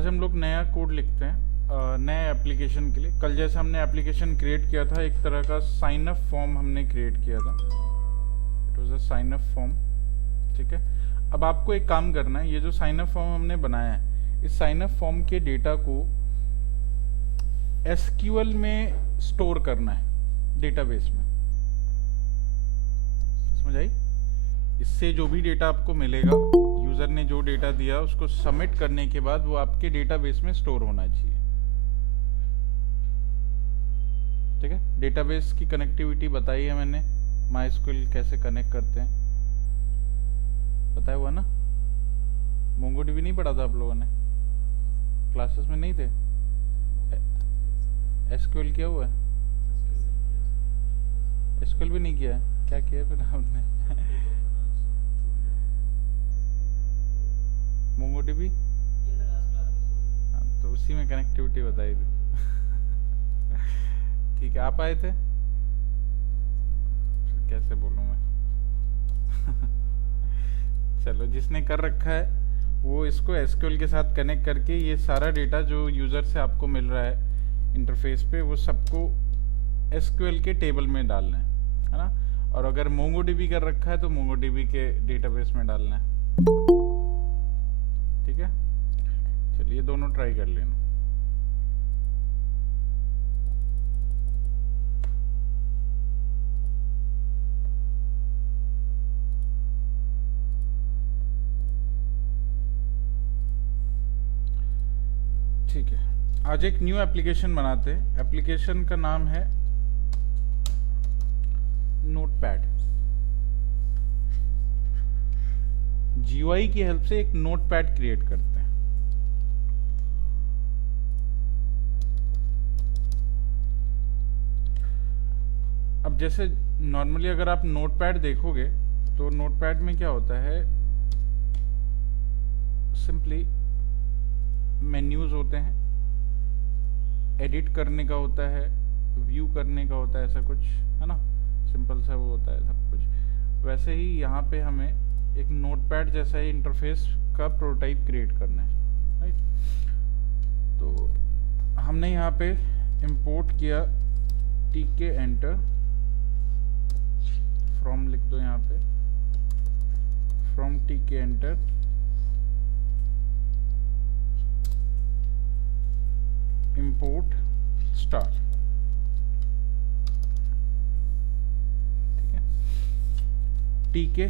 आज हम लोग नया कोड लिखते हैं नए एप्लीकेशन के लिए। कल जैसे हमने एप्लीकेशन क्रिएट किया था, एक तरह का साइन अप फॉर्म हमने क्रिएट किया था। It was a sign up form. ठीक है, अब आपको एक काम करना है। ये जो साइन अप फॉर्म हमने बनाया है, इस साइन अप फॉर्म के डेटा को एसक्यूएल में स्टोर करना है, डेटाबेस में। समझ आई? इससे जो भी डेटा आपको मिलेगा, यूज़र ने जो डेटा दिया उसको सबमिट करने के बाद वो आपके डेटाबेस में स्टोर होना चाहिए। ठीक है, डेटाबेस की कनेक्टिविटी बताई है मैंने, माइस्क्यूएल कैसे कनेक्ट करते हैं बताया हुआ ना। मोंगोडीबी नहीं पढ़ा था आप लोगों ने, क्लासेस में नहीं थे? एसक्यूएल किया हुआ है? एसक्यूएल भी नहीं किया है? क्या किया फिर आपने? मोंगोडीबी, हाँ, तो उसी में कनेक्टिविटी बताई थी। ठीक है, आप आए थे, फिर कैसे बोलूँ मैं? चलो, जिसने कर रखा है वो इसको एसक्यूएल के साथ कनेक्ट करके ये सारा डेटा जो यूज़र से आपको मिल रहा है इंटरफेस पे, वो सबको एसक्यूएल के टेबल में डालना है ना। और अगर मोंगोडीबी कर रखा है तो मोंगोडीबी के डेटाबेस में डालना है। ठीक है, चलिए दोनों ट्राई कर लेना। ठीक है, आज एक न्यू एप्लीकेशन बनाते हैं। एप्लीकेशन का नाम है नोटपैड। जीयूआई की हेल्प से एक नोटपैड क्रिएट करते हैं। अब जैसे नॉर्मली अगर आप नोटपैड देखोगे तो नोटपैड में क्या होता है, सिंपली मेन्यूज होते हैं, एडिट करने का होता है, व्यू करने का होता है, ऐसा कुछ है ना। सिंपल सा वो होता है सब कुछ। वैसे ही यहाँ पे हमें एक नोटपैड जैसा ही इंटरफेस का प्रोटोटाइप क्रिएट करना है, राइट। तो हमने यहाँ पे इंपोर्ट किया टीके एंटर फ्रॉम, लिख दो यहाँ पे फ्रॉम टीके एंटर इंपोर्ट स्टार। ठीक है, टीके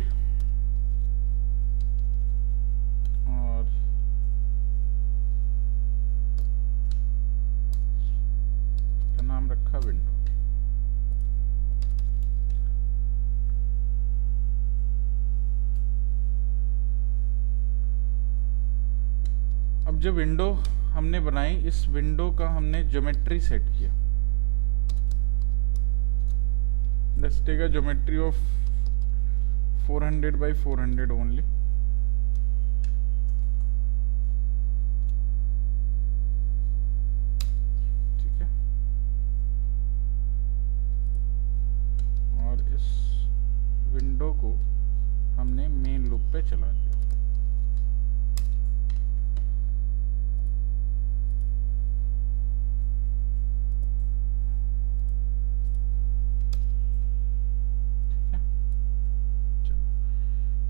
और का नाम रखा विंडो। अब जो विंडो हमने बनाई, इस विंडो का हमने ज्योमेट्री सेट किया। Let's take a geometry of 400 by 400 only. ठीक है, और इस विंडो को हमने मेन लूप पे चला दिया।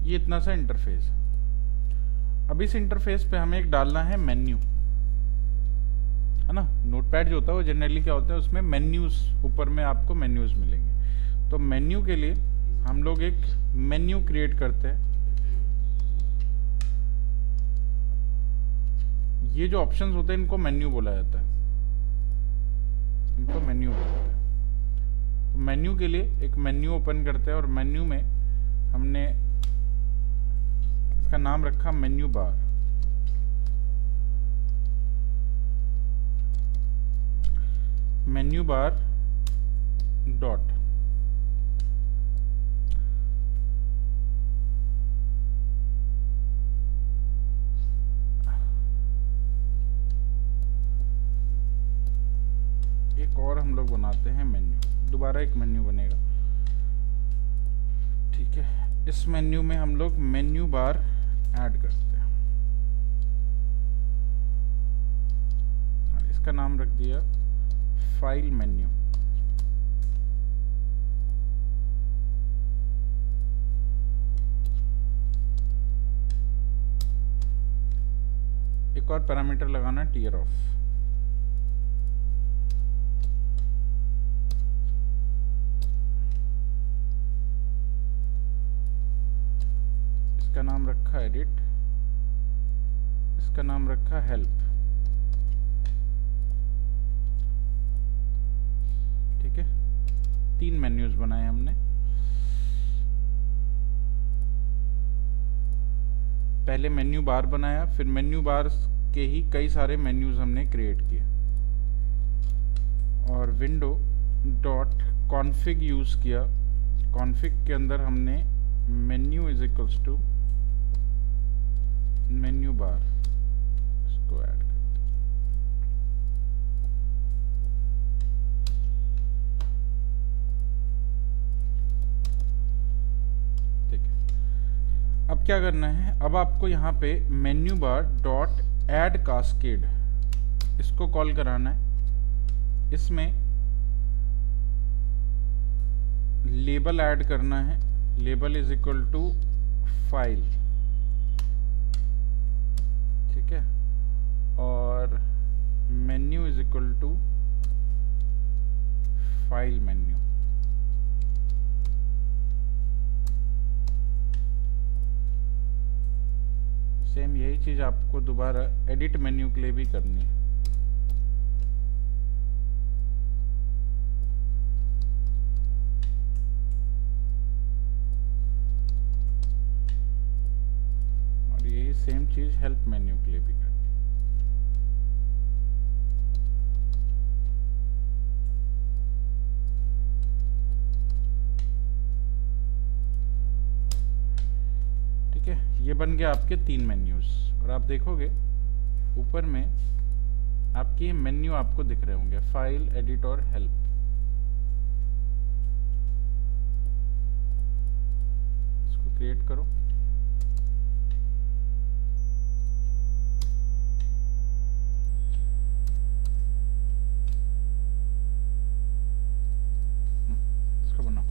ये इतना सा इंटरफेस है। अब इस इंटरफेस पे हमें एक डालना है मेन्यू, है ना। नोटपैड जो होता है वो जनरली क्या होता है, उसमें मेन्यूज, ऊपर में आपको मेन्यूज मिलेंगे। तो मेन्यू के लिए हम लोग एक मेन्यू क्रिएट करते हैं। ये जो ऑप्शंस होते हैं इनको मेन्यू बोला जाता है, इनको मेन्यू बोलते हैं। तो मेन्यू के लिए एक मेन्यू ओपन करते हैं और मेन्यू में हमने का नाम रखा menu bar. Menu bar dot एक और हम लोग बनाते हैं मेन्यू, दोबारा एक मेन्यू बनेगा। ठीक है, इस मेन्यू में हम लोग मेन्यू बार ऐड करते हैं। इसका नाम रख दिया फाइल मेन्यू। एक और पैरामीटर लगाना टियर ऑफ। इसका नाम रखा एडिट, इसका नाम रखा हेल्प। ठीक है, 3 मेन्यूज बनाए हमने। पहले मेन्यू बार बनाया, फिर मेन्यू बार के ही कई सारे मेन्यूज हमने क्रिएट किए, और विंडो डॉट कॉन्फ़िग यूज किया। कॉन्फ़िग के अंदर हमने menu is equals to menu bar, इसको ऐड कर दिया। ठीक है, अब क्या करना है, अब आपको यहाँ पे menu bar dot add cascade, इसको कॉल कराना है। इसमें लेबल ऐड करना है, label is equal to file. ठीक है, और menu is equal to file menu. Same यही चीज आपको दोबारा एडिट मेन्यू के लिए भी करनी है। और यही सेम चीज हेल्प मेन्यू के लिए भी करनी है। ठीक है, ये बन गया आपके 3 मेन्यूज। और आप देखोगे ऊपर में आपके मेन्यू आपको दिख रहे होंगे, फाइल, एडिट और हेल्प। इसको क्रिएट करो। इसको बनाओ।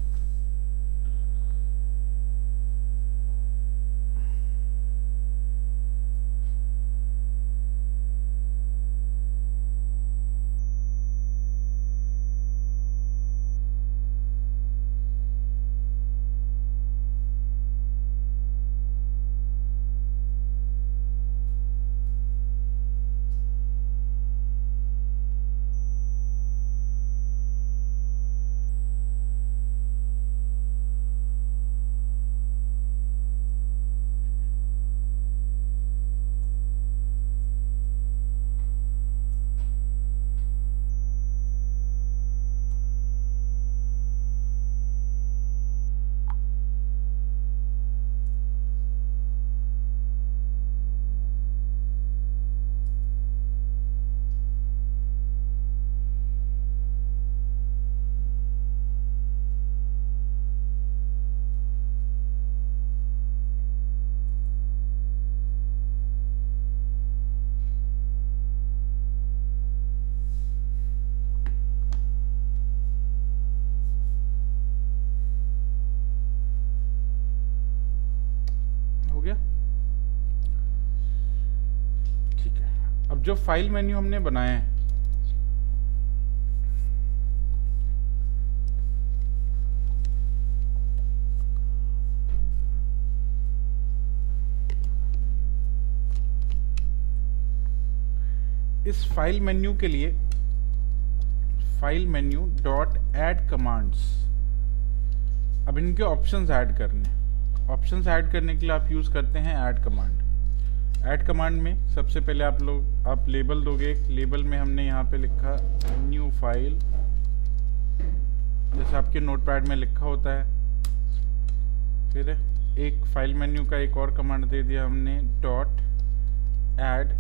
हो गया। ठीक है, अब जो फाइल मेन्यू हमने बनाए हैं, इस फाइल मेन्यू के लिए file menu dot add commands, अब इनके ऑप्शंस ऐड करने। ऑप्शंस ऐड करने के लिए आप यूज करते हैं ऐड कमांड। ऐड कमांड में सबसे पहले आप लेबल दोगे। लेबल में हमने यहाँ पे लिखा न्यू फाइल, जैसे आपके नोटपैड में लिखा होता है। फिर एक फाइल मेन्यू का एक और कमांड दे दिया हमने, डॉट ऐड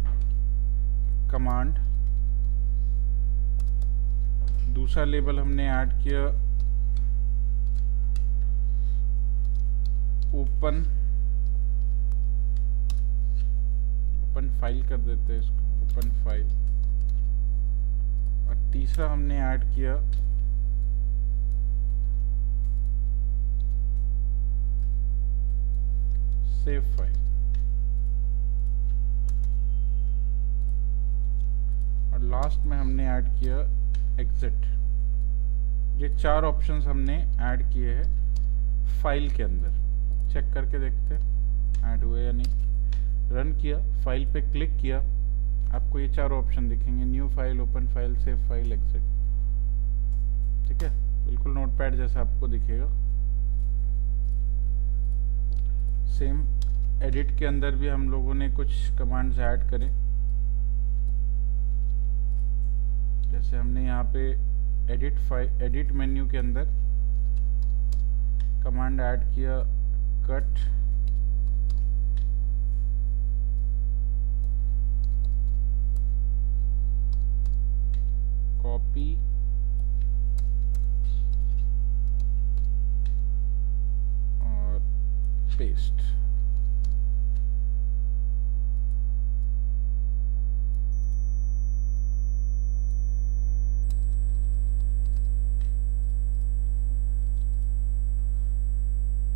कमांड। दूसरा लेबल हमने ऐड किया ओपन फाइल कर देते हैं इसको, ओपन फाइल। तीसरा हमने ऐड किया सेव फाइल, और लास्ट में हमने ऐड किया एग्जिट। ये 4 ऑप्शंस हमने ऐड किए हैं फाइल के अंदर। चेक करके देखते हैं ऐड हुए या नहीं। रन किया, फाइल पे क्लिक किया, आपको ये 4 ऑप्शन दिखेंगे, new file, open file, save file, exit. ठीक है, बिल्कुल नोटपैड जैसा आपको दिखेगा। सेम एडिट के अंदर भी हम लोगों ने कुछ कमांड्स ऐड करें, जैसे हमने यहाँ पे एडिट मेन्यू के अंदर कमांड ऐड किया कट कॉपी और पेस्ट।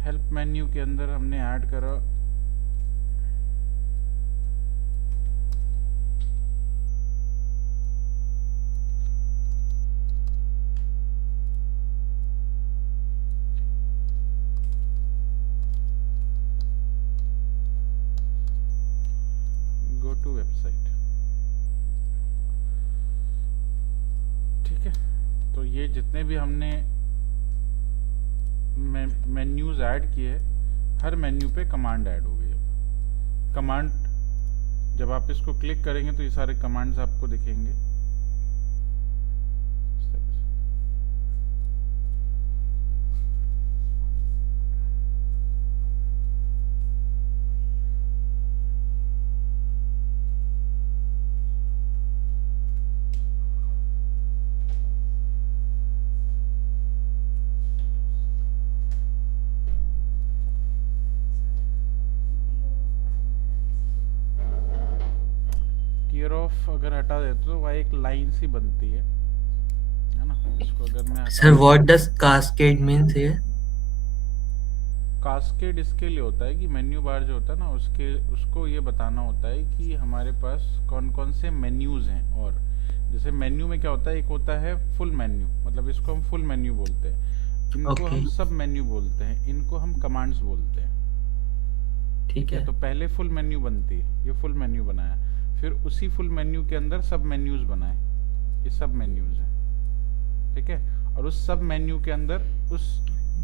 हेल्प मेन्यू के अंदर हमने ऐड करा गो टू वेबसाइट। ठीक है, तो ये जितने भी हमने मेन्यूज ऐड किए, हर मेन्यू पे कमांड ऐड हो गई। अब कमांड, जब आप इसको क्लिक करेंगे तो ये सारे कमांड्स आपको दिखेंगे। टियर ऑफ अगर हटा देते तो वह एक लाइन सी बनती है ना। इसको अगर मैं sir what does cascade means here? Cascade इसके लिए होता है कि मेन्यू बार जो होता है ना, उसको ये बताना होता है कि हमारे पास कौन कौन से मेन्यूज हैं। और जैसे मेन्यू में क्या होता है, एक होता है फुल मेन्यू, मतलब इसको हम फुल मेन्यू बोलते हैं, इनको ओके, हम सब मेन्यू बोलते हैं, इनको हम कमांड्स बोलते हैं। ठीक है। तो पहले फुल मेन्यू बनती है, ये फुल मेन्यू बनाया, फिर उसी फुल मेन्यू के अंदर सब मेन्यूज बनाए, ये सब मेन्यूज हैं। ठीक है, और उस सब मेन्यू के अंदर उस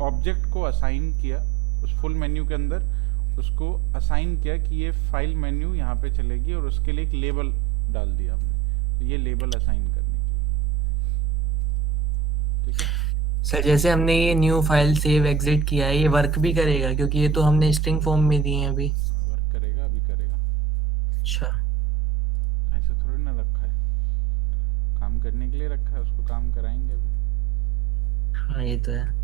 ऑब्जेक्ट को असाइन किया, उस फुल मेन्यू के अंदर उसको असाइन किया कि ये फाइल मेन्यू यहाँ पे चलेगी, और उसके लिए एक लेबल डाल दिया हमने, तो ये लेबल असाइन करने के लिए। ठीक है, सर जैसे हमने ये न्यू फाइल सेव एग्जिट किया है, ये वर्क भी करेगा क्योंकि ये तो हमने स्ट्रिंग फॉर्म में दिए हैं अभी। वर्क करेगा, अभी करेगा। अच्छा, ऐसे थोड़ी ना रखा है, काम करने के लिए रखा है, उसको काम कराएंगे अभी। हाँ ये तो है।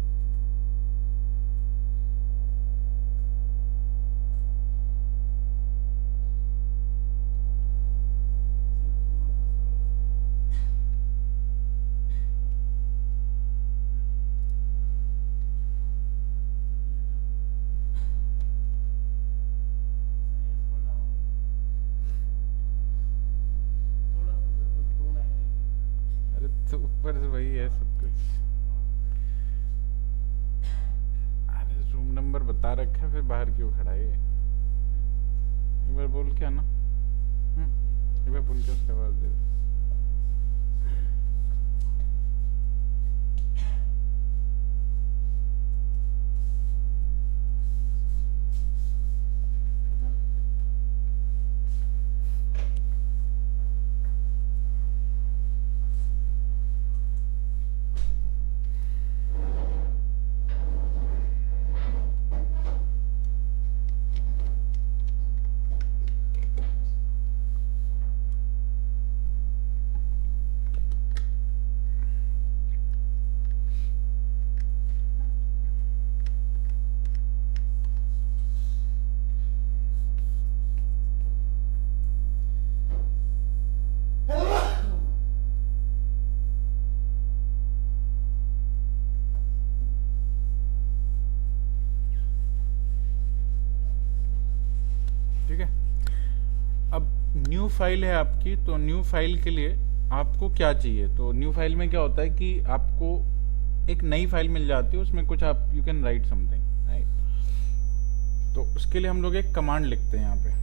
अरे तो ऊपर से वही है सब कुछ। अरे रूम नंबर बता रखा है, फिर बाहर क्यों खड़ा है ये? एक बार बोल के आना। एक बार बोल के उसके बाद दे दे। ठीक है। अब न्यू फाइल है आपकी, तो न्यू फाइल के लिए आपको क्या चाहिए? तो न्यू फाइल में क्या होता है कि आपको एक नई फाइल मिल जाती है, उसमें कुछ आप you can write something, right. तो उसके लिए हम लोग एक कमांड लिखते हैं यहाँ पे।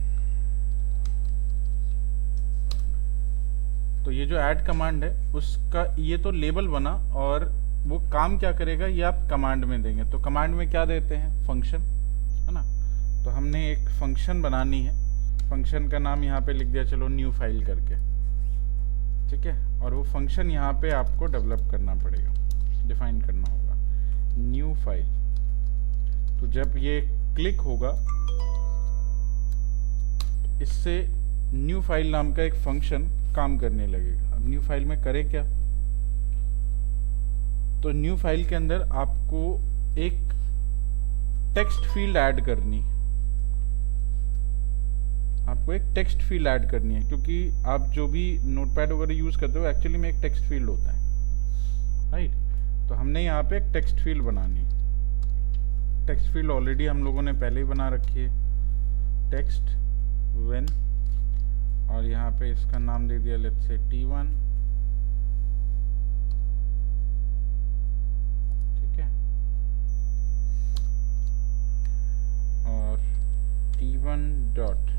तो ये जो ऐड कमांड है उसका ये तो लेबल बना, और वो काम क्या करेगा ये आप कमांड में देंगे। तो कमांड में क्या देते हैं? फंक्शन, है ना। तो हमने एक फंक्शन बनानी है, फंक्शन का नाम यहाँ पे लिख दिया चलो न्यू फाइल करके, ठीक है। और वो फंक्शन यहाँ पे आपको डेवलप करना पड़ेगा, डिफाइन करना होगा, न्यू फाइल। तो जब ये क्लिक होगा तो इससे न्यू फाइल नाम का एक फंक्शन काम करने लगेगा। अब न्यू फाइल में करे क्या? तो न्यू फाइल के अंदर आपको एक टेक्स्ट फील्ड ऐड करनी है, आपको एक टेक्स्ट फील्ड ऐड करनी है, क्योंकि आप जो भी नोटपैड वगैरह यूज करते हो एक्चुअली में एक टेक्स्ट फील्ड होता है, राइट। तो हमने यहाँ पे एक टेक्स्ट फील्ड बनानी है। टेक्स्ट फील्ड ऑलरेडी हम लोगों ने पहले ही बना रखी है, टेक्स्ट व्हेन, और यहाँ पे इसका नाम दे दिया लेट्स से T1, ठीक है। और T1 डॉट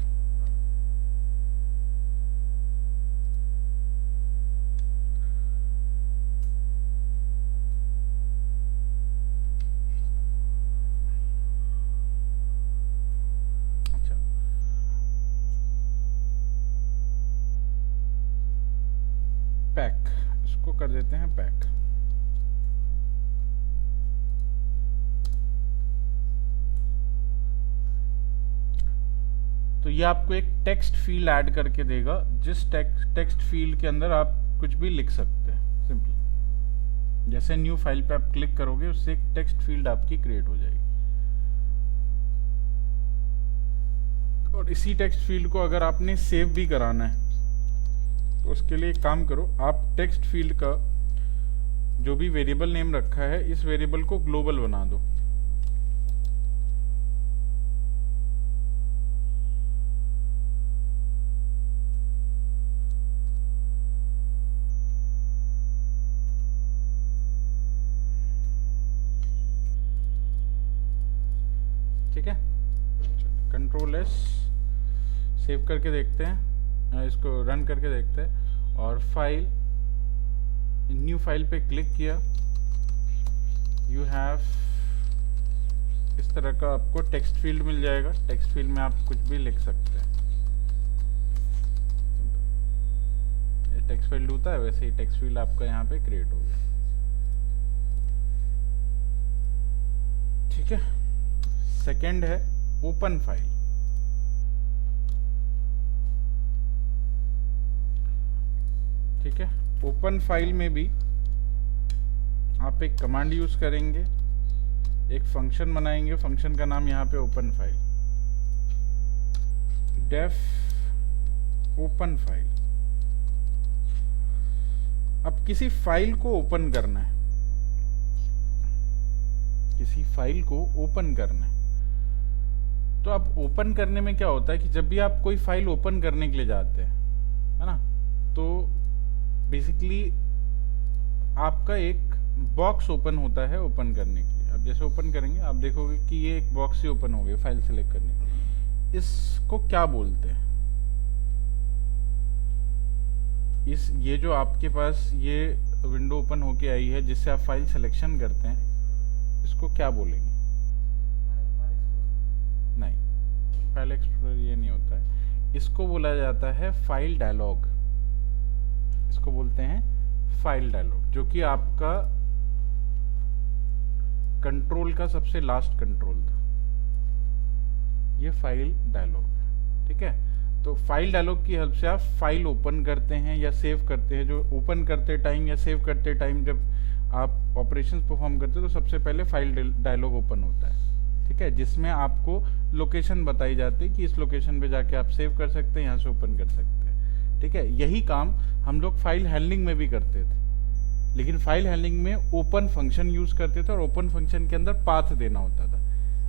पैक, इसको कर देते हैं पैक। तो ये आपको एक टेक्स्ट फील्ड ऐड करके देगा, जिस टेक्स्ट फील्ड के अंदर आप कुछ भी लिख सकते हैं सिंपली। जैसे न्यू फाइल पे आप क्लिक करोगे उससे एक टेक्स्ट फील्ड आपकी क्रिएट हो जाएगी। और इसी टेक्स्ट फील्ड को अगर आपने सेव भी कराना है तो उसके लिए एक काम करो, आप टेक्स्ट फील्ड का जो भी वेरिएबल नेम रखा है इस वेरिएबल को ग्लोबल बना दो। ठीक है, कंट्रोल एस, सेव करके देखते हैं, इसको रन करके देखते हैं। और फाइल, न्यू फाइल पे क्लिक किया, यू हैव इस तरह का आपको टेक्स्ट फील्ड मिल जाएगा। टेक्स्ट फील्ड में आप कुछ भी लिख सकते हैं, टेक्स्ट फील्ड होता है वैसे ही टेक्स्ट फील्ड आपका यहाँ पे क्रिएट हो गया। ठीक है, सेकंड है ओपन फाइल। ठीक है, ओपन फाइल में भी आप एक कमांड यूज करेंगे, एक फंक्शन बनाएंगे, फंक्शन का नाम यहाँ पे open file, def open file. अब किसी फाइल को ओपन करना है, किसी फाइल को ओपन करना है, तो अब ओपन करने में क्या होता है कि जब भी आप कोई फाइल ओपन करने के लिए जाते हैं, है ना, तो बेसिकली आपका एक बॉक्स ओपन होता है ओपन करने के लिए। अब जैसे ओपन करेंगे आप देखोगे कि ये एक बॉक्स ही ओपन हो गया फाइल सेलेक्ट करने के लिए। इसको क्या बोलते हैं? ये जो आपके पास ये विंडो ओपन होके आई है जिससे आप फाइल सिलेक्शन करते हैं, इसको क्या बोलेंगे? नहीं, फाइल एक्सप्लोरर ये नहीं होता है, इसको बोला जाता है फाइल डायलॉग। इसको बोलते हैं फाइल डायलॉग, जो कि आपका कंट्रोल का सबसे लास्ट कंट्रोल था, ये फाइल डायलॉग। ठीक है, तो फाइल डायलॉग की हेल्प से आप फाइल ओपन करते हैं या सेव करते हैं। जो ओपन करते टाइम या सेव करते टाइम जब आप ऑपरेशंस परफॉर्म करते हो तो सबसे पहले फाइल डायलॉग ओपन होता है। ठीक है, जिसमें आपको लोकेशन बताई जाती है कि इस लोकेशन पे जाके आप सेव कर सकते हैं, यहाँ से ओपन कर सकते हैं। ठीक है, यही काम हम लोग फाइल हैंडलिंग में भी करते थे, लेकिन फाइल हैंडलिंग में ओपन फंक्शन यूज करते थे और ओपन फंक्शन के अंदर पाथ देना होता था।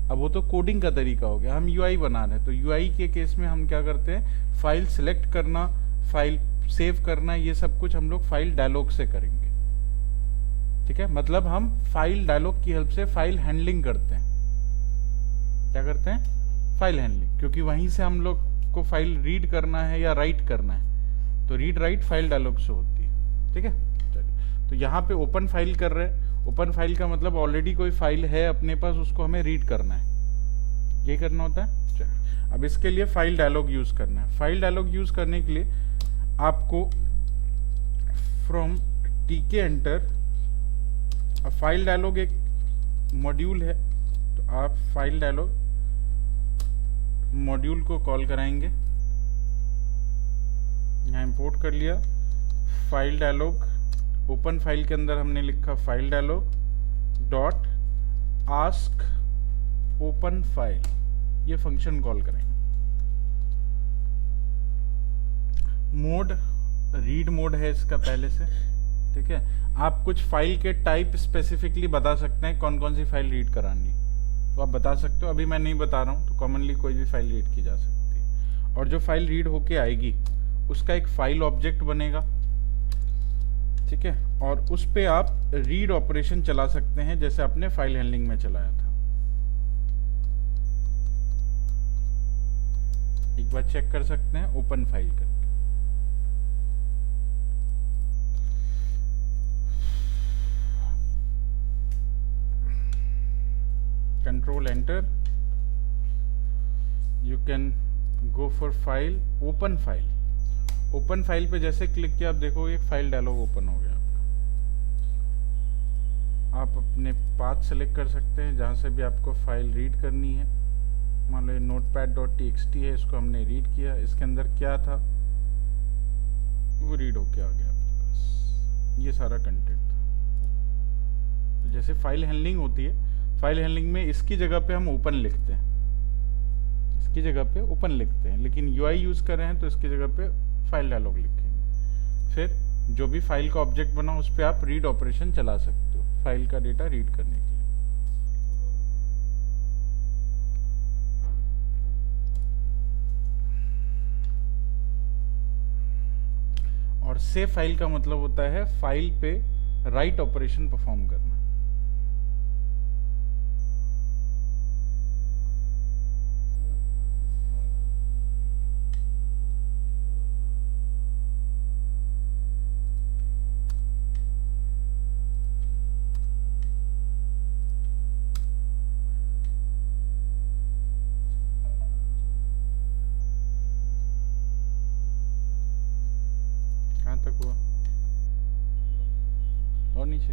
अब वो तो कोडिंग का तरीका हो गया, हम यूआई बना रहे हैं, तो यूआई के केस में हम क्या करते हैं, फाइल सिलेक्ट करना, फाइल सेव करना, ये सब कुछ हम लोग फाइल डायलॉग से करेंगे। ठीक है, मतलब हम फाइल डायलॉग की हेल्प से फाइल हैंडलिंग करते हैं। क्या करते हैं, फाइल हैंडलिंग, क्योंकि वहीं से हम लोग को फाइल रीड करना है या राइट करना है, तो रीड राइट फाइल डायलॉग से होती है। ठीक है, चलिए, तो यहाँ पे ओपन फाइल कर रहे हैं। ओपन फाइल का मतलब ऑलरेडी कोई फाइल है अपने पास, उसको हमें रीड करना है, ये करना होता है। चलिए, अब इसके लिए फाइल डायलॉग यूज करना है। फाइल डायलॉग यूज करने के लिए आपको फ्रॉम टीके एंटर, अब फाइल डायलॉग एक मॉड्यूल है, तो आप फाइल डायलॉग मॉड्यूल को कॉल कराएंगे। यहाँ इंपोर्ट कर लिया फाइल डायलॉग, ओपन फाइल के अंदर हमने लिखा file dialog dot ask open file, ये फंक्शन कॉल करेंगे। मोड रीड मोड है इसका पहले से। ठीक है, आप कुछ फाइल के टाइप स्पेसिफिकली बता सकते हैं, कौन कौन सी फाइल रीड करानी, तो आप बता सकते हो। अभी मैं नहीं बता रहा हूँ, तो कॉमनली कोई भी फाइल रीड की जा सकती है, और जो फाइल रीड होके आएगी उसका एक फाइल ऑब्जेक्ट बनेगा। ठीक है, और उस पे आप रीड ऑपरेशन चला सकते हैं, जैसे आपने फाइल हैंडलिंग में चलाया था। एक बार चेक कर सकते हैं ओपन फाइल करके। Control enter, you can go for file, open file. Open file पे जैसे क्लिक किया, आप देखोगे फाइल डायलॉग ओपन हो गया आपका। आप अपने पाथ सेलेक्ट कर सकते हैं जहाँ से भी आपको फाइल रीड करनी है। मान लो ये notepad.txt है, इसको हमने रीड किया, इसके अंदर क्या था वो रीड होके आ गया आपके पास, ये सारा कंटेंट था। तो जैसे फाइल हैंडलिंग होती है, फाइल हैंडलिंग में इसकी जगह पे हम ओपन लिखते हैं, इसकी जगह पे ओपन लिखते हैं, लेकिन यूआई यूज कर रहे हैं तो इसकी जगह पे फाइल डायलॉग लिखेंगे। फिर जो भी फाइल का ऑब्जेक्ट बना उस पर आप रीड ऑपरेशन चला सकते हो, फाइल का डेटा रीड करने के लिए। और सेव फाइल का मतलब होता है फाइल पे राइट ऑपरेशन परफॉर्म करना। कहाँ तक हुआ, और नीचे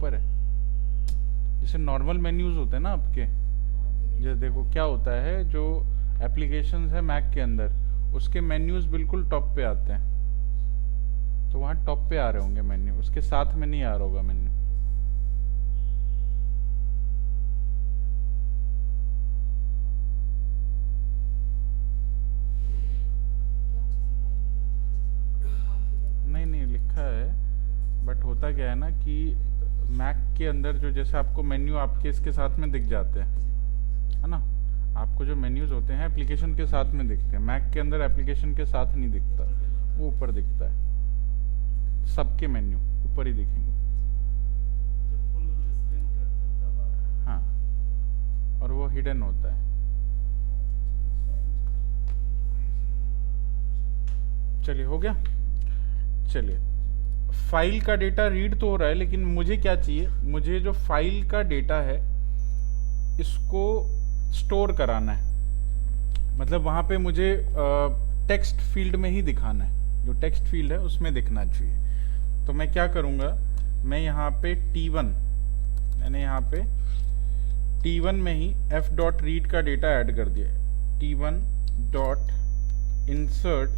ऊपर है। जैसे नॉर्मल मेन्यूज होते हैं ना आपके, जैसे देखो क्या होता है, जो एप्लीकेशंस है मैक के अंदर, उसके मेन्यूज बिल्कुल टॉप पे आते हैं। तो वहाँ टॉप पे आ रहे होंगे मेन्यू, उसके साथ में नहीं आ रहा होगा मेन्यू। नहीं नहीं लिखा है, बट होता क्या है ना कि मैक के अंदर जो, जैसे आपको मेन्यू आपके इसके साथ में दिख जाते हैं, है ना, आपको जो मेन्यूज होते हैं एप्लीकेशन के साथ में दिखते हैं, मैक के अंदर एप्लीकेशन के साथ नहीं दिखता, वो ऊपर दिखता है। सबके मेन्यू ऊपर ही दिखेंगे। हाँ, और वो हिडन होता है। चलिए हो गया। चलिए, फाइल का डेटा रीड तो हो रहा है, लेकिन मुझे क्या चाहिए, मुझे जो फाइल का डेटा है इसको स्टोर कराना है। मतलब वहाँ पे मुझे टेक्स्ट फील्ड में ही दिखाना है, जो टेक्स्ट फील्ड है उसमें दिखना चाहिए। तो मैं क्या करूँगा, मैं यहाँ पे T1, मैंने यहाँ पे T1 में ही f डॉट रीड का डेटा ऐड कर दिया। T1 डॉट इंसर्ट,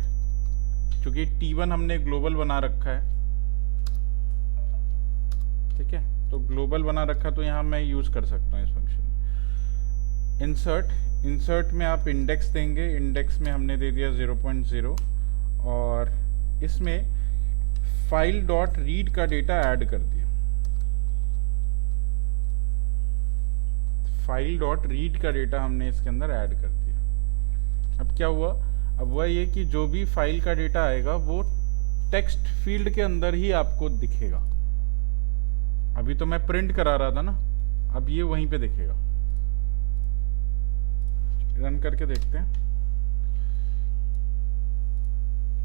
क्योंकि T1 हमने ग्लोबल बना रखा है, ठीक है, तो ग्लोबल बना रखा तो यहाँ मैं यूज़ कर सकता हूँ इस फंक्शन। इंसर्ट में आप इंडेक्स देंगे, इंडेक्स में हमने दे दिया 0.0, और इसमें फाइल डॉट रीड का डेटा ऐड कर दिया। फाइल डॉट रीड का डेटा हमने इसके अंदर ऐड कर दिया। अब क्या हुआ, अब हुआ ये कि जो भी फाइल का डेटा आएगा वो टेक्स्ट फील्ड के अंदर ही आपको दिखेगा। अभी तो मैं प्रिंट करा रहा था ना, अब ये वहीं पे दिखेगा। रन करके देखते हैं।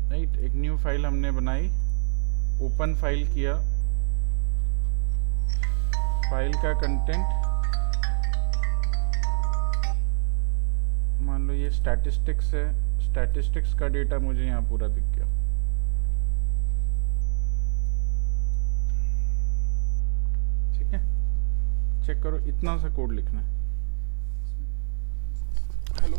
राइट, एक न्यू फाइल हमने बनाई, ओपन फाइल किया, फाइल का कंटेंट मान लो ये स्टैटिस्टिक्स है, स्टैटिस्टिक्स का डेटा मुझे यहाँ पूरा दिख गया। ठीक है, चेक करो, इतना सा कोड लिखना है। हेलो,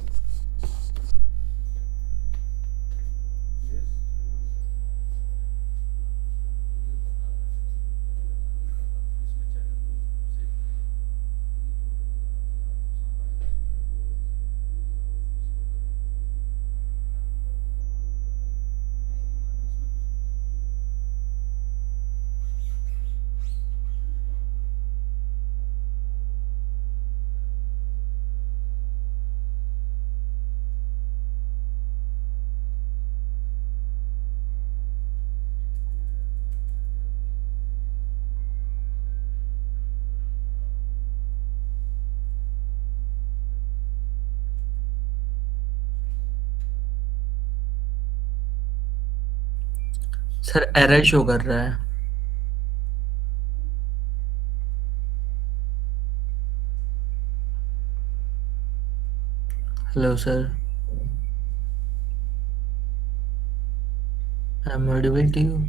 सर एरर शो कर रहा है। Hello sir, I am audible to you.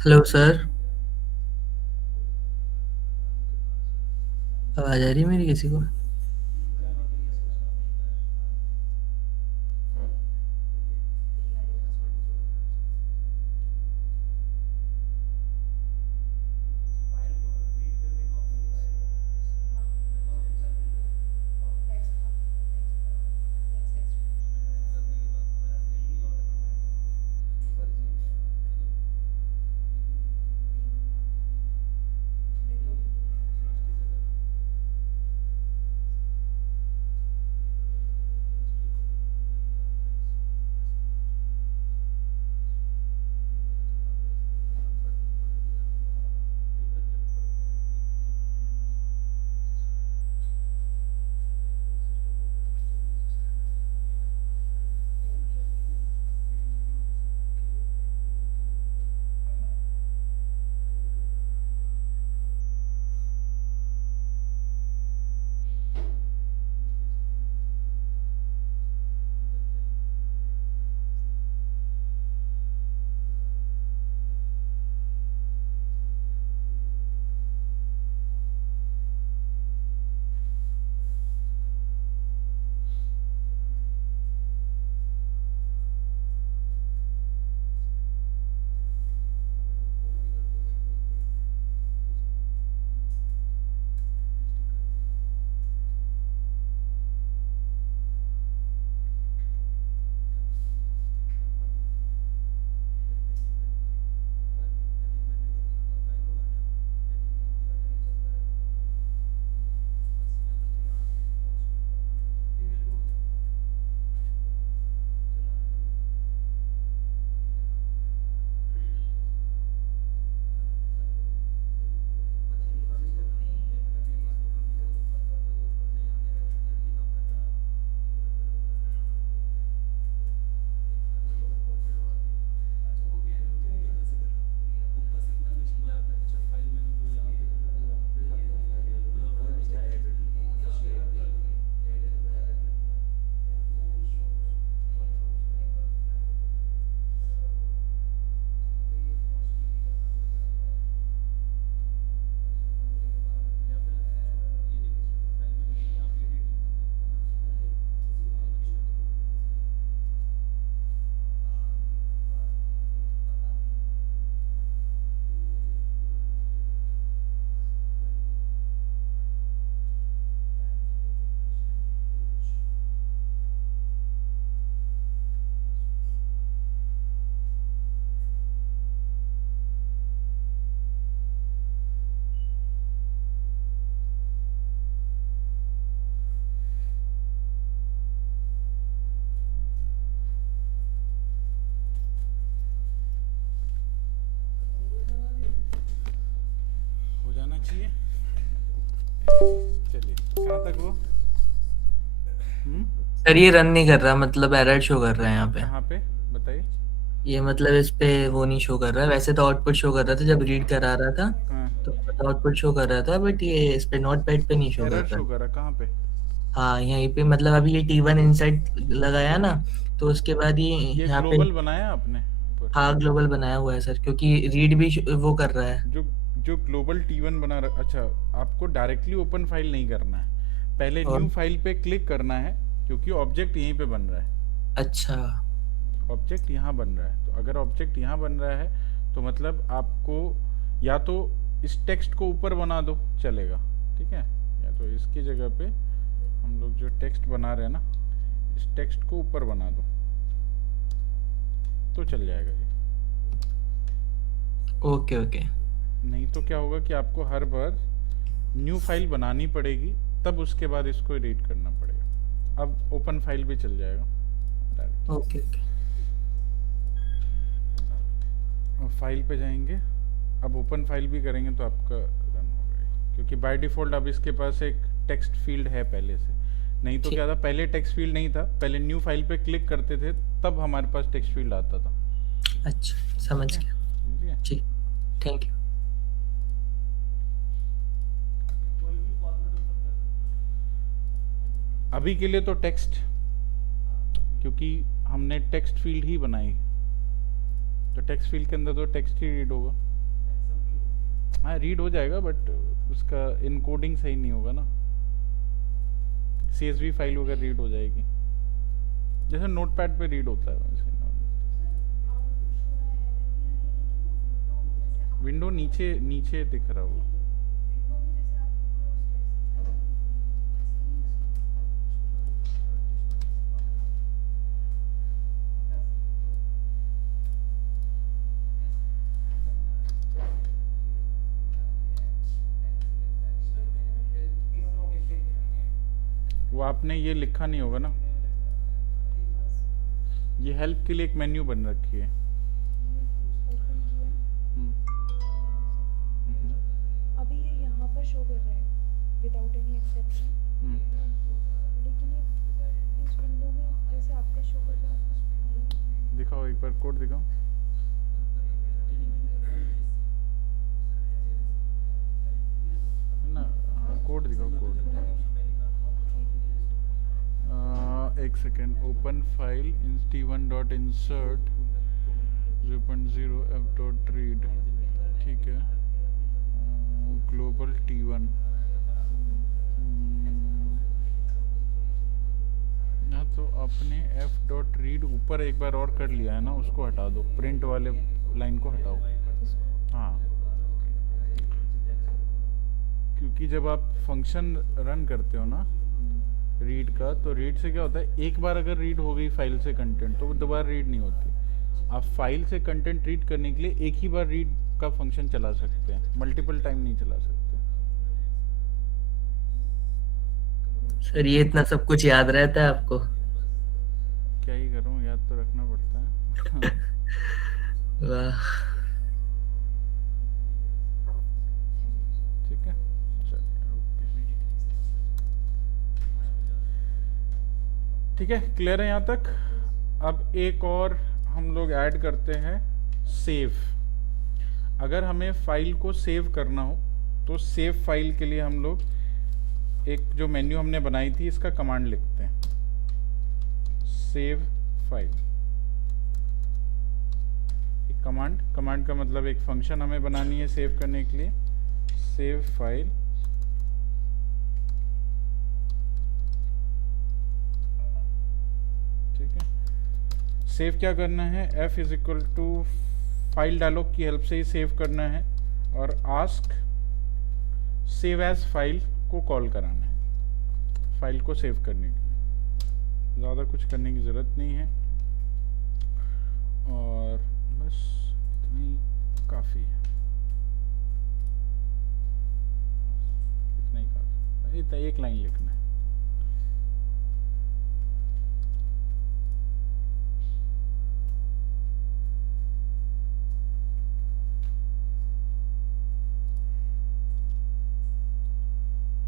Hello sir, आवाज आ रही है मेरी किसी को? हो जाना चाहिए। चलिए, कहाँ तक वो? सर ये रन नहीं कर रहा, मतलब एरर शो कर रहा है यहाँ पे। कहाँ पे बताइए? ये मतलब इस पे वो नहीं शो कर रहा है, वैसे तो आउटपुट शो कर रहा था जब रीड करा रहा था, हाँ, तो आउटपुट शो कर रहा था, बट ये इस पे नोट पैड पे नहीं शो कर एरर रहा शो है। करा कहाँ पे? हाँ यहीं पे, मतलब अभी ये T1 इनसाइड लगाया ना, तो उसके बाद ये ये यहाँ पे। ग्लोबल बनाया आपने पर? हाँ ग्लोबल बनाया हुआ है सर, क्योंकि रीड भी वो कर रहा है। जो जो ग्लोबल T1 बना रहा, अच्छा, आपको डायरेक्टली ओपन फाइल नहीं करना है, पहले और न्यू फाइल पे क्लिक करना है, क्योंकि ऑब्जेक्ट यहीं पे बन रहा है। अच्छा, ऑब्जेक्ट यहाँ बन रहा है, तो अगर ऑब्जेक्ट यहाँ बन रहा है तो मतलब आपको या तो इस टेक्स्ट को ऊपर बना दो, चलेगा, ठीक है, या तो इसकी जगह पे हम लोग जो टेक्स्ट बना रहे हैं ना, इस टेक्स्ट को ऊपर बना दो तो चल जाएगा ये। Okay okay. नहीं तो क्या होगा कि आपको हर बार न्यू फाइल बनानी पड़ेगी, तब उसके बाद इसको एडिट करना पड़ेगा। अब ओपन फाइल भी चल जाएगा डायरेक्ट। Okay okay. फाइल पे जाएंगे, अब ओपन फाइल भी करेंगे तो आपका रन होगा, क्योंकि बाय डिफ़ॉल्ट अब इसके पास एक टेक्स्ट फील्ड है पहले से। नहीं तो ठीक। क्या था, पहले टेक्स्ट फील्ड नहीं था, पहले न्यू फाइल पे क्लिक करते थे तब हमारे पास टेक्स्ट फील्ड आता था। अच्छा समझ ठीक है, गया। समझ गए? ठीक, थैंक यू। अभी के लिए तो टेक्स्ट, क्योंकि हमने टेक्स्ट फील्ड ही बनाई, तो टेक्स्ट फील्ड के अंदर तो टेक्स्ट ही रीड होगा। हाँ रीड हो जाएगा बट उसका इनकोडिंग सही नहीं होगा ना। CSV फाइल वगैरह रीड हो जाएगी जैसे नोटपैड पे रीड होता है वैसे। विंडो नीचे नीचे दिख रहा होगा। वो आपने ये लिखा नहीं होगा ना, ये हेल्प के लिए एक मेन्यू बन रखी है। हम्म, हम्म, अभी ये यहाँ पर शो कर रहा है विदाउट एनी एक्सेप्शन, हम्म। लेकिन ये इस विंडो में जैसे आपका शो कर रहा है। दिखाओ एक बार कोड दिखाओ। है ना, हाँ कोड दिखाओ कोड। एक second, open file t1 dot insert 0.0 f dot read, ठीक है। ग्लोबल t1, हाँ तो आपने f डॉट रीड ऊपर एक बार और कर लिया है ना, उसको हटा दो, प्रिंट वाले लाइन को हटाओ। हाँ क्योंकि जब आप फंक्शन रन करते हो ना रीड का, तो रीड से क्या होता है, एक बार अगर रीड हो गई फाइल से कंटेंट तो वो दोबारा रीड नहीं होती। आप फाइल से कंटेंट रीड करने के लिए एक ही बार रीड का फंक्शन चला सकते हैं, मल्टीपल टाइम नहीं चला सकते। सर ये इतना सब कुछ याद रहता है आपको? क्या ही करूँ, याद तो रखना पड़ता है। वाह। ठीक है चलिए, ओके ठीक है, क्लियर है यहाँ तक। अब एक और हम लोग ऐड करते हैं, सेव। अगर हमें फाइल को सेव करना हो तो सेव फाइल के लिए हम लोग एक जो मेन्यू हमने बनाई थी इसका कमांड लिखते हैं, सेव फाइल। एक कमांड का मतलब एक फंक्शन हमें बनानी है सेव करने के लिए, सेव फाइल। ठीक है, सेव क्या करना है, f is equal to file dialog की हेल्प से ही सेव करना है, और आस्क सेव एज फाइल को कॉल कराना है फाइल को सेव करने के लिए। ज़्यादा कुछ करने की ज़रूरत नहीं है और बस इतना ही काफ़ी है, इतना ही काफ़ी, इतना एक लाइन लिखना है।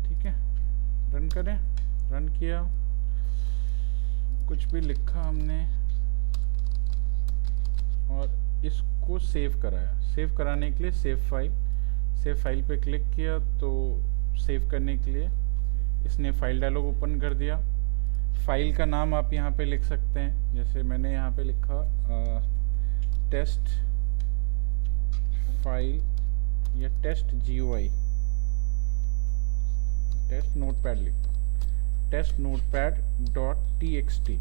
ठीक है, रन करें, रन किया, कुछ भी लिखा हमने और इसको सेव कराया। सेव कराने के लिए सेव फाइल पे क्लिक किया तो सेव करने के लिए इसने फाइल डायलॉग ओपन कर दिया। फाइल का नाम आप यहाँ पे लिख सकते हैं, जैसे मैंने यहाँ पे लिखा टेस्ट फाइल या टेस्ट GUI, टेस्ट नोटपैड लिख दो, test notepad dot TXT।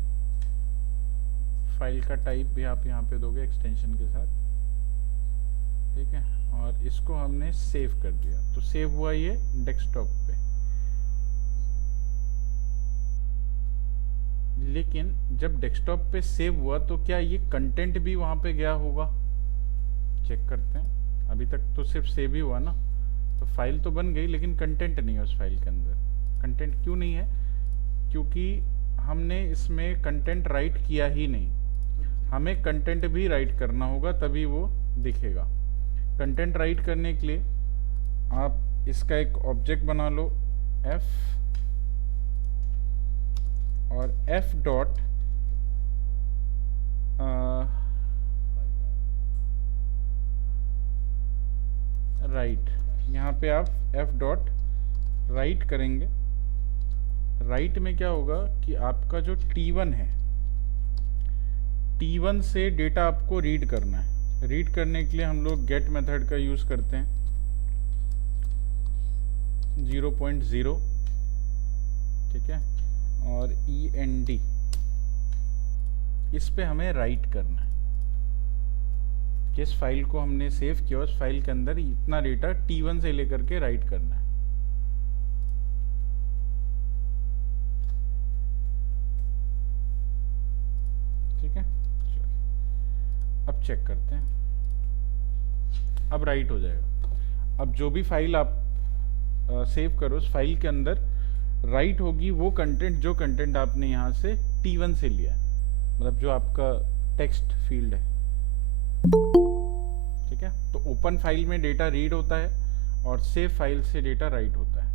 File का टाइप भी आप यहाँ पे दोगे एक्सटेंशन के साथ, ठीक है। और इसको हमने सेव कर दिया, तो सेव हुआ ये डेस्कटॉप पे। लेकिन जब डेस्कटॉप पे सेव हुआ तो क्या ये कंटेंट भी वहाँ पे गया होगा, चेक करते हैं। अभी तक तो सिर्फ सेव ही हुआ ना, तो फाइल तो बन गई लेकिन कंटेंट नहीं है उस फाइल के अंदर। कंटेंट क्यों नहीं है, क्योंकि हमने इसमें कंटेंट राइट किया ही नहीं। हमें कंटेंट भी राइट करना होगा तभी वो दिखेगा। कंटेंट राइट करने के लिए आप इसका एक ऑब्जेक्ट बना लो f, और f डॉट राइट, यहाँ पे आप f डॉट राइट करेंगे। राइट में क्या होगा कि आपका जो T1 है, T1 से डेटा आपको रीड करना है। रीड करने के लिए हम लोग गेट मेथड का यूज़ करते हैं। 0.0, ठीक है, और END, इस पे हमें राइट करना है। जिस फाइल को हमने सेव किया उस फाइल के अंदर इतना डेटा T1 से लेकर के राइट करना है। ठीक है, चलो अब चेक करते हैं। अब राइट हो जाएगा। अब जो भी फाइल आप सेव करो उस फाइल के अंदर राइट होगी वो कंटेंट जो कंटेंट आपने यहाँ से T1 से लिया, मतलब जो आपका टेक्स्ट फील्ड है। ठीक है, तो ओपन फाइल में डेटा रीड होता है और सेव फाइल से डेटा राइट होता है।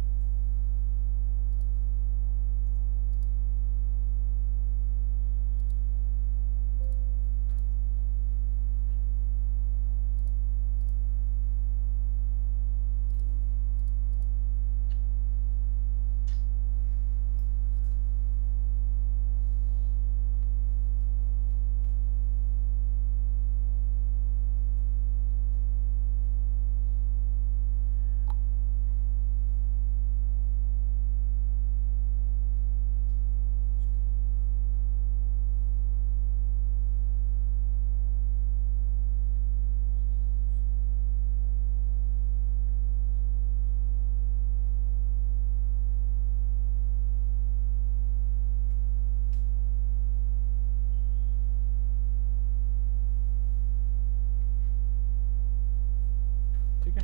ठीक है,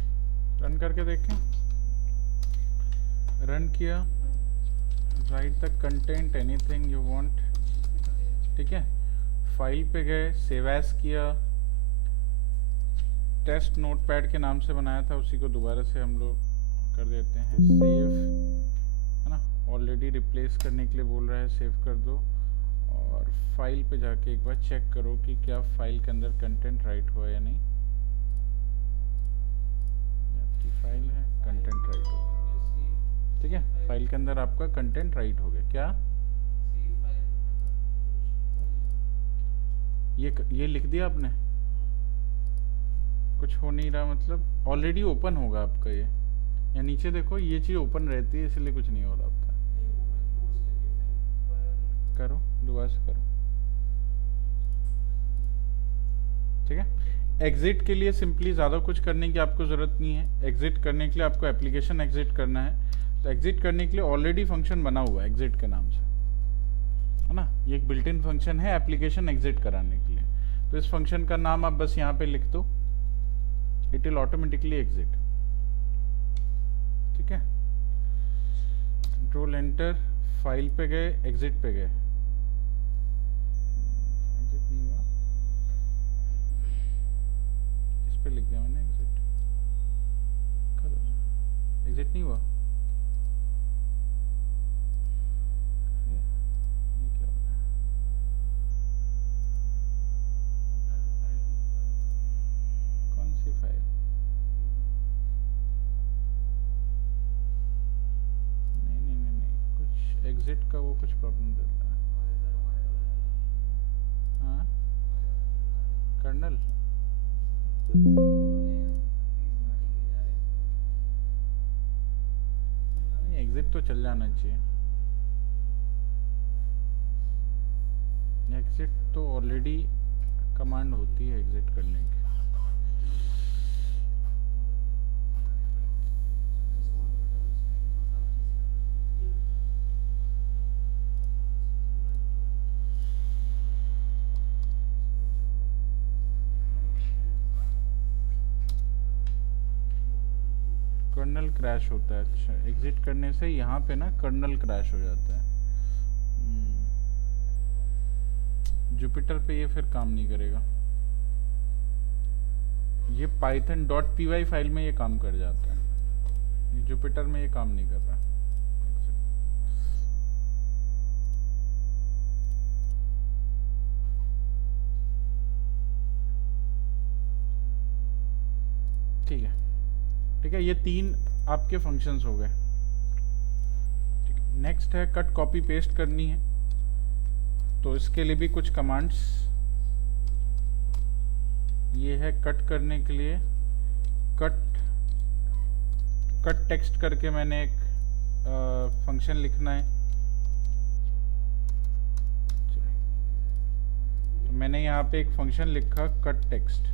रन करके देखें। रन किया, right the content anything you want. ठीक है, फाइल पे गए, सेव एज किया, टेस्ट नोटपैड के नाम से बनाया था उसी को दोबारा से हम लोग कर देते हैं सेव, है ना। ऑलरेडी रिप्लेस करने के लिए बोल रहा है, सेव कर दो और फाइल पे जाके एक बार चेक करो कि क्या फाइल के अंदर कंटेंट राइट हुआ या नहीं। आपकी फाइल है, कंटेंट राइट हो गया। ठीक है, फाइल के अंदर आपका कंटेंट राइट हो गया। क्या ये लिख दिया आपने? कुछ हो नहीं रहा, मतलब ऑलरेडी ओपन होगा आपका ये, या नीचे देखो ये चीज़ ओपन रहती है इसलिए कुछ नहीं हो रहा आपका। करो, दोबारा से करो। ठीक है, एग्जिट के लिए सिंपली ज़्यादा कुछ करने की आपको ज़रूरत नहीं है। एग्जिट करने के लिए आपको एप्लीकेशन एग्जिट करना है, तो एग्जिट करने के लिए ऑलरेडी फंक्शन बना हुआ है एग्जिट के नाम से, है ना। ये एक बिल्ट इन फंक्शन है एप्लीकेशन एग्जिट कराने के लिए। तो इस फंक्शन का नाम आप बस यहाँ पे लिख दो, इट विल ऑटोमेटिकली एग्जिट। ठीक है, कंट्रोल एंटर, फाइल पे गए, एग्जिट पे गए, एग्जिट नहीं हुआ, इस पे लिख दिया मैंने एग्जिट, एग्जिट नहीं हुआ। ये क्या हो रहा है? कौन सी फाइल? नहीं, कुछ एग्जिट का वो कुछ प्रॉब्लम चल रहा है। हाँ, कर्नल नहीं, एग्जिट तो चल जाना चाहिए। एग्जिट तो ऑलरेडी कमांड होती है एग्जिट करने की। कर्नल क्रैश होता है। अच्छा, एग्जिट करने से यहाँ पे ना कर्नल क्रैश हो जाता है। जुपिटर पे ये फिर काम नहीं करेगा। ये python.py फाइल में ये काम कर जाता है, जुपिटर में ये काम नहीं कर रहा। ठीक है, ठीक है, ये 3 आपके फंक्शंस हो गए। नेक्स्ट है कट कॉपी पेस्ट करनी है, तो इसके लिए भी कुछ कमांड्स। ये है कट करने के लिए, कट कट टेक्स्ट करके मैंने एक फंक्शन लिखना है। तो मैंने यहाँ पे एक फंक्शन लिखा कट टेक्स्ट।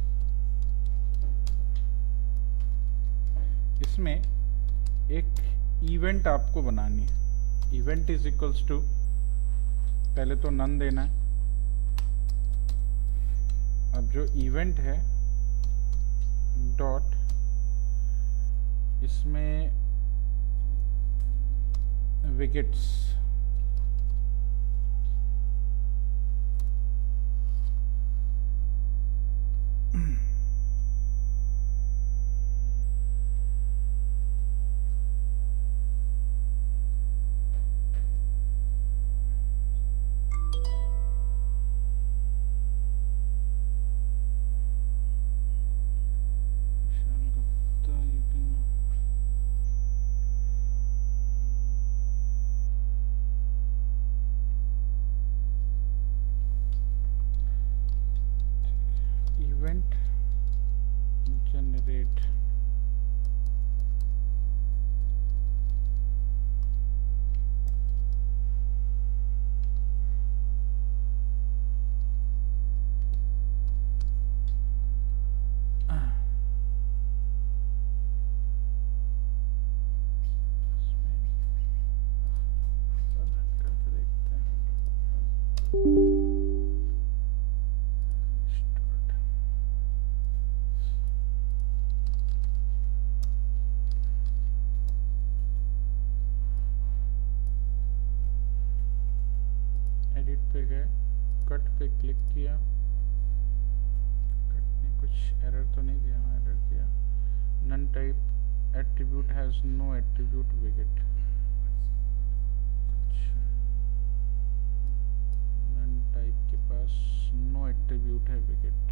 इसमें एक इवेंट आपको बनानी है। इवेंट इज इक्वल्स टू, पहले तो नन देना है। अब जो इवेंट है डॉट, इसमें विकेट्स, इवेंट जनरेट रन करके देखते हैं। स्टार्ट। एडिट पे गए, कट पे क्लिक किया। कट ने कुछ एरर तो नहीं दिया? हाँ, एरर दिया। None type attribute has no attribute wicket. अच्छा, नन टाइप के पास नो एट्रीब्यूट है विकेट।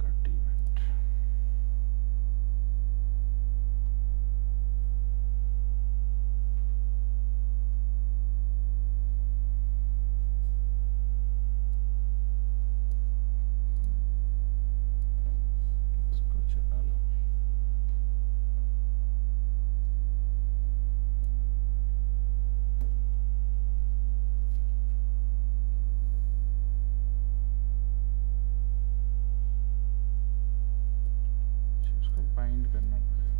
कट इवेंट, इसको चला लो। अच्छा, इसको बाइंड करना पड़ेगा।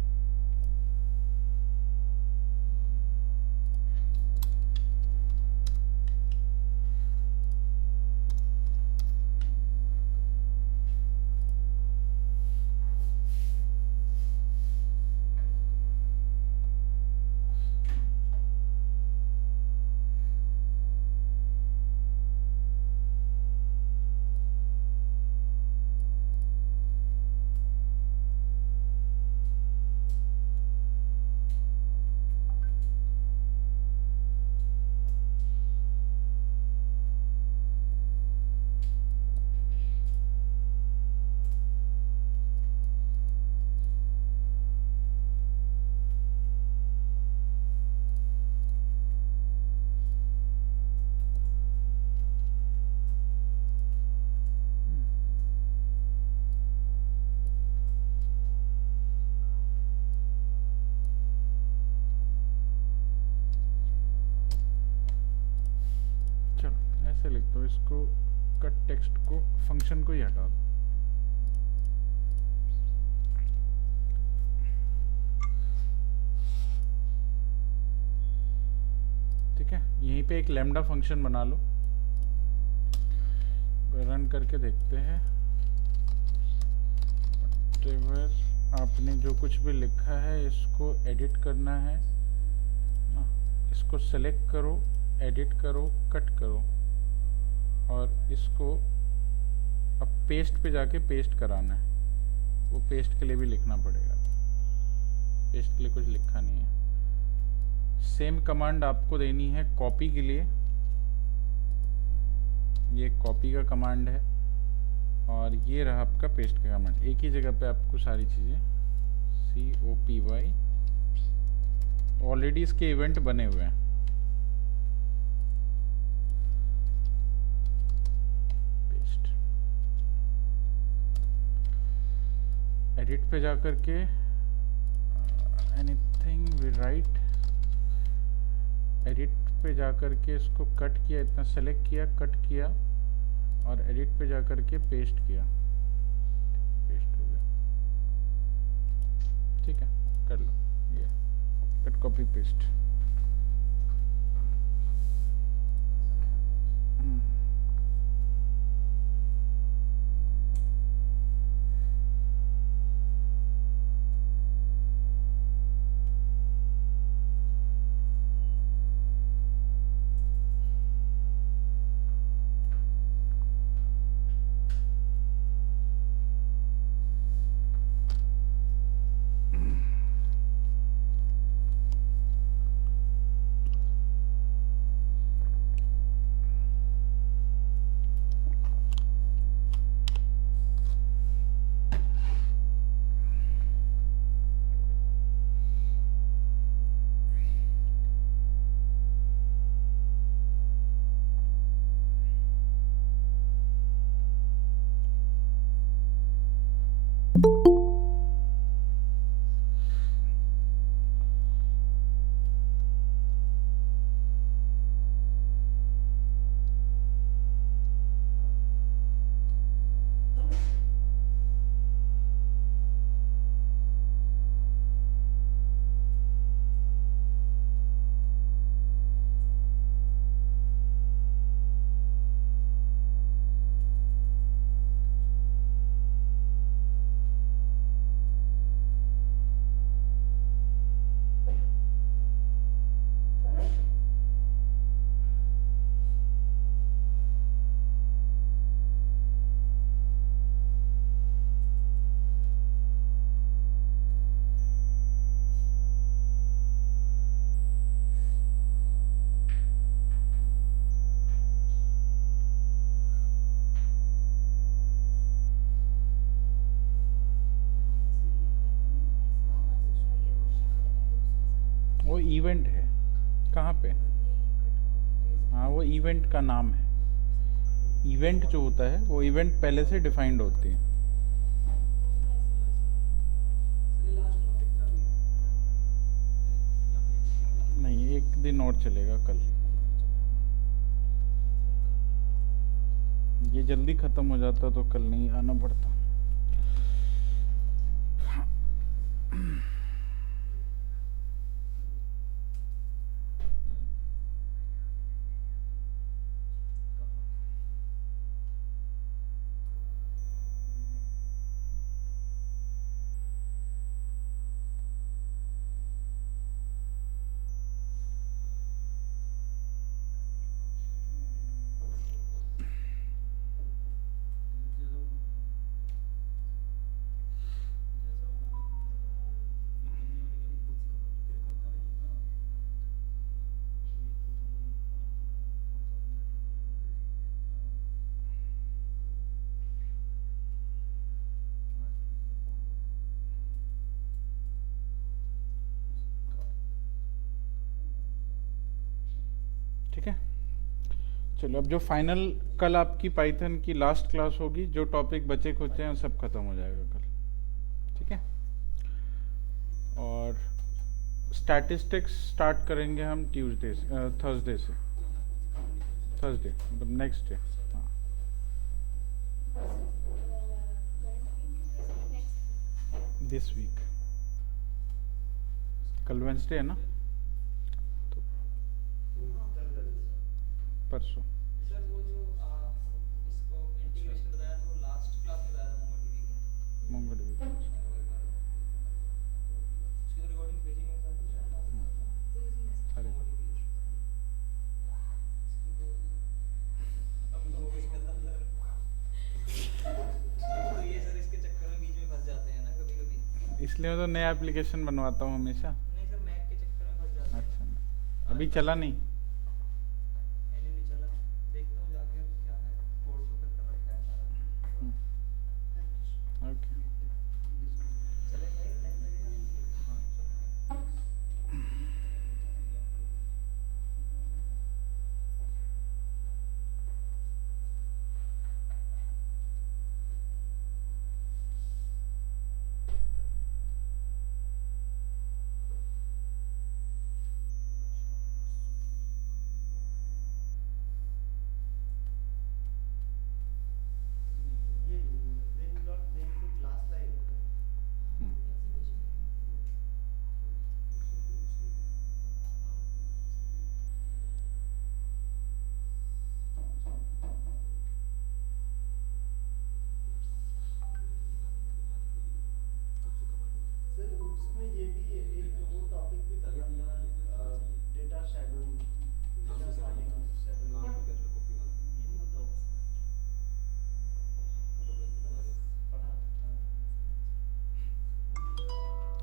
चलो ऐसे लिख दो इसको, कट टेक्स्ट को, फंक्शन को ही हटा दो। ठीक है, यहीं पे एक लैम्डा फंक्शन बना लो। रन करके देखते हैं। व्हाटएवर आपने जो कुछ भी लिखा है इसको एडिट करना है ना, इसको सेलेक्ट करो, एडिट करो, कट करो और इसको अब पेस्ट पे जाके पेस्ट कराना है। वो पेस्ट के लिए भी लिखना पड़ेगा। पेस्ट के लिए कुछ लिखा नहीं है। सेम कमांड आपको देनी है कॉपी के लिए। ये कॉपी का कमांड है और ये रहा आपका पेस्ट का कमांड। एक ही जगह पे आपको सारी चीज़ें COPY ऑलरेडी इसके इवेंट बने हुए हैं। पेस्ट एडिट पे जाकर के एनीथिंग वी राइट, एडिट पे जाकर के इसको कट किया, इतना सेलेक्ट किया, कट किया और एडिट पे जाकर के पेस्ट किया। पेस्ट हो गया, ठीक है, कर लो ये कट कॉपी पेस्ट। वो इवेंट है कहाँ पे? हाँ, वो इवेंट का नाम है। इवेंट जो होता है वो इवेंट पहले से डिफाइंड होती है। नहीं, एक दिन और चलेगा कल। ये जल्दी खत्म हो जाता तो कल नहीं आना पड़ता। ठीक है, चलो अब जो फाइनल कल आपकी पाइथन की लास्ट क्लास होगी, जो टॉपिक बचे खुचे हैं सब खत्म हो जाएगा कल। ठीक है, और स्टैटिस्टिक्स स्टार्ट करेंगे हम ट्यूसडे से, थर्सडे से। थर्सडे मतलब नेक्स्ट डे। हाँ, दिस वीक। कल वेंसडे है ना, तो परसों। सर वो जो इसको इंटीग्रेशन बताया तो लास्ट क्लास में बताया था मोंगोडीबी मंगल वीक। उसकी रिकॉर्डिंग भेजेंगे सर सारे तो ये सर इसके चक्कर में बीच में फंस जाते हैं ना इसलिए मैं तो नया एप्लीकेशन बनवाता हूँ हमेशा। नहीं सर, मैक के चक्कर में फंस जाते हैं। अच्छा, अभी चला नहीं? मैंने नहीं चला, देखता हूँ जाके क्या है, कोर्स ओपन कर रखा है सारा। ओके। चलेगा ही, टाइम लगेगा। ये then not name to class line है ना? सर उसमें ये भी एक वो टॉपिक भी था ना, डेटा शैडोइंग, डेटा शैडोइंग, ये नहीं होता उसमें? पढ़ा था।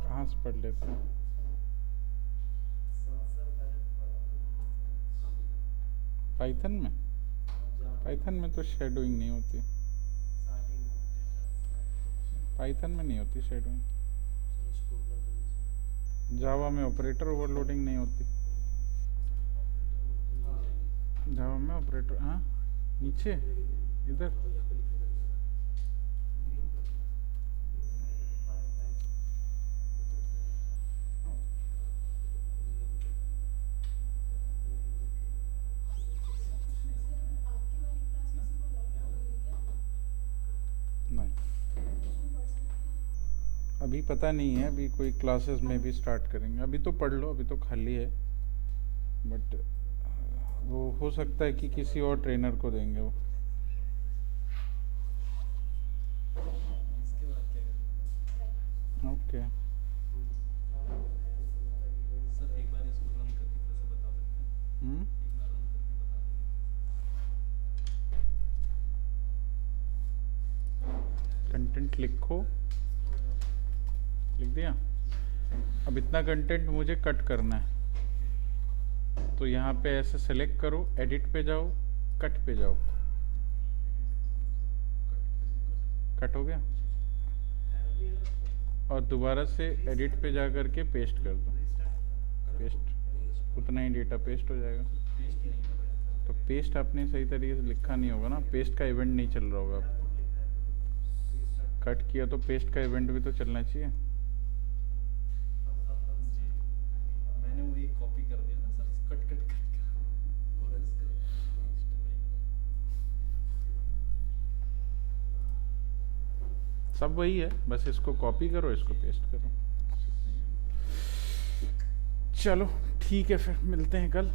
कहाँ से पढ़ लेते हैं? 7 साल पहले पढ़ा। पाइथन में? पाइथन में तो शेडोइंग नहीं होती। पाइथन में नहीं होती शेडोइंग। जावा में ऑपरेटर ओवरलोडिंग नहीं होती। जावा में ऑपरेटर, हाँ नीचे इधर। नहीं, अभी पता नहीं है, अभी कोई क्लासेस में भी स्टार्ट करेंगे। अभी तो पढ़ लो, अभी तो खाली है। बट वो हो सकता है कि किसी और ट्रेनर को देंगे वो। इसके बाद क्या करेंगे? ओके। सर एक बार इसको रन करके फिर से बता सकते हैं? एक बार रन करके बता देंगे। कंटेंट लिखो, लिख दिया। अब इतना कंटेंट मुझे कट करना है, तो यहाँ पे ऐसे सेलेक्ट करो, एडिट पे जाओ, कट पे जाओ। कट हो गया। और दोबारा से एडिट पे जा करके पेस्ट कर दो। पेस्ट, उतना ही डेटा पेस्ट हो जाएगा। तो पेस्ट आपने सही तरीके से लिखा नहीं होगा ना, पेस्ट का इवेंट नहीं चल रहा होगा आपको। कट किया तो पेस्ट का इवेंट भी तो चलना चाहिए। मैंने वो एक कॉपी कर दिया ना सर, कट कट कट और इसका सब वही है, बस इसको कॉपी करो, इसको पेस्ट करो। चलो ठीक है, फिर मिलते हैं कल।